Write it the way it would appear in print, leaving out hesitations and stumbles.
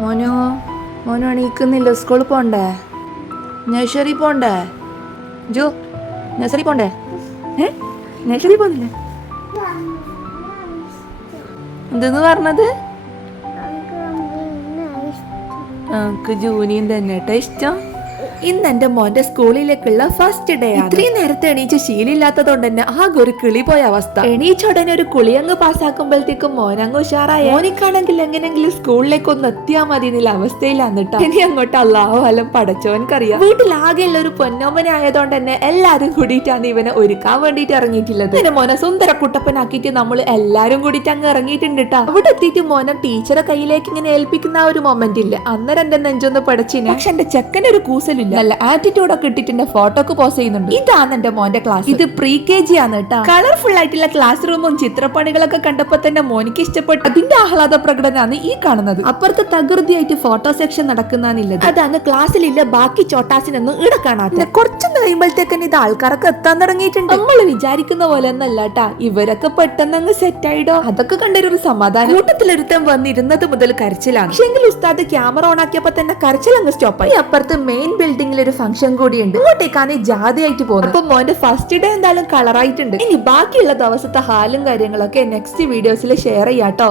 മോനോ മോനോ എണീക്കുന്നില്ല. സ്കൂളിൽ പോണ്ടേ? നഴ്സറി പോണ്ടേ? ജോ നഴ്സറി പോണ്ടേ? നഴ്സറി പോന്നില്ലേ? എന്തെന്ന് പറഞ്ഞത്? നമുക്ക് ജൂനിയും തന്നെ കേട്ടോ ഇഷ്ടം. ഇന്ന് എന്റെ മോന്റെ സ്കൂളിലേക്കുള്ള ഫസ്റ്റ് ഡേ ആണ്. ഇത്രയും നേരത്തെ എണീച്ച് ശീലില്ലാത്തതുകൊണ്ട് തന്നെ ആകെ ഒരു കിളി പോയ അവസ്ഥ. എണീച്ചോടനെ ഒരു കുളിയങ്ങ് പാസ്സാക്കുമ്പോഴത്തേക്കും മോനങ്ങ് ഉഷാറായ. മോനിക്കാണെങ്കിൽ എങ്ങനെങ്കിലും സ്കൂളിലേക്ക് ഒന്ന് എത്തിയാ മതി എന്നുള്ള അവസ്ഥയിലാന്നിട്ടാ. ഇനി അങ്ങോട്ട് അല്ലാഹു അലം പടച്ചോൻക്കറിയാം. വീട്ടിലാകെയുള്ള ഒരു പൊന്നോമന ആയതുകൊണ്ട് തന്നെ എല്ലാരും കൂടിയിട്ടാണ് ഇവനെ ഒരുക്കാൻ വേണ്ടിട്ട് ഇറങ്ങിയിട്ടുള്ളത്. പിന്നെ മോനെ സുന്ദര കുട്ടപ്പനാക്കിയിട്ട് നമ്മൾ എല്ലാരും കൂടിയിട്ട് അങ്ങ് ഇറങ്ങിയിട്ടുണ്ട് കേട്ടോ. അവിടെ എത്തിയിട്ട് മോനെ ടീച്ചറെ കയ്യിലേക്ക് ഇങ്ങനെ ഏൽപ്പിക്കുന്ന ആ ഒരു മൊമെന്റ് ഇല്ല, അന്നേരം എന്റെ നെഞ്ചൊന്ന് പടച്ചിന്. പക്ഷെ എന്റെ ചെക്കൻ്റെ ഒരു കൂസലില്ല, നല്ല ആറ്റിറ്റ്യൂഡ് ഒക്കെ ഇട്ടിട്ട് ഫോട്ടോക്ക് പോസ് ചെയ്യുന്നുണ്ട്. ഇതാണ് എന്റെ മോന്റെ ക്ലാസ്. ഇത് പ്രീ KG ആണ് കേട്ടോ. കളർഫുൾ ആയിട്ടുള്ള ക്ലാസ് റൂമും ചിത്രപ്പണികളൊക്കെ കണ്ടപ്പോ തന്നെ മോനിക്ക് ഇഷ്ടപ്പെട്ടു. അതിന്റെ ആഹ്ലാദ പ്രകടനമാണ് ഈ കാണുന്നത്. അപ്പുറത്ത് തകൃതിയായിട്ട് ഫോട്ടോ സെക്ഷൻ നടക്കുന്നില്ലത്. അതാണ് ക്ലാസ്സിലില്ല ബാക്കി ചോട്ടാസിനൊന്നും ഇവിടെ കാണാത്ത. കുറച്ചൊന്ന് കഴിയുമ്പോഴത്തേക്കന്നെ ഇത് ആൾക്കാരൊക്കെ എത്താൻ തുടങ്ങിയിട്ടുണ്ട്. നമ്മൾ വിചാരിക്കുന്ന പോലെ ഒന്നല്ല ട്ടാ, ഇവരൊക്കെ പെട്ടെന്ന് അങ്ങ് സെറ്റ് ആയിടോ. അതൊക്കെ കണ്ടൊരു സമാധാനം. കൂട്ടത്തിലൊരുത്തം വന്നിരുന്നത് മുതൽ കരച്ചിലാണ്. പക്ഷെങ്കിൽ ഉസ്താദ് ക്യാമറ ഓൺ ആക്കിയപ്പോ തന്നെ കരച്ചിൽ അങ്ങ് സ്റ്റോപ്പായി. അപ്പുറത്ത് മെയിൻ ബിൽഡിംഗിൽ ഒരു ഫംഗ്ഷൻ കൂടിയുണ്ട്. അങ്ങോട്ടേക്കാണ് ജാതിയായിട്ട് പോകുന്നത്. അപ്പൊ മോന്റെ ഫസ്റ്റ് ഡേ എന്തായാലും കളറായിട്ടുണ്ട്. ഇനി ബാക്കിയുള്ള ദിവസത്തെ ഹാലും കാര്യങ്ങളൊക്കെ നെക്സ്റ്റ് വീഡിയോസിൽ ഷെയർ ചെയ്യാട്ടോ.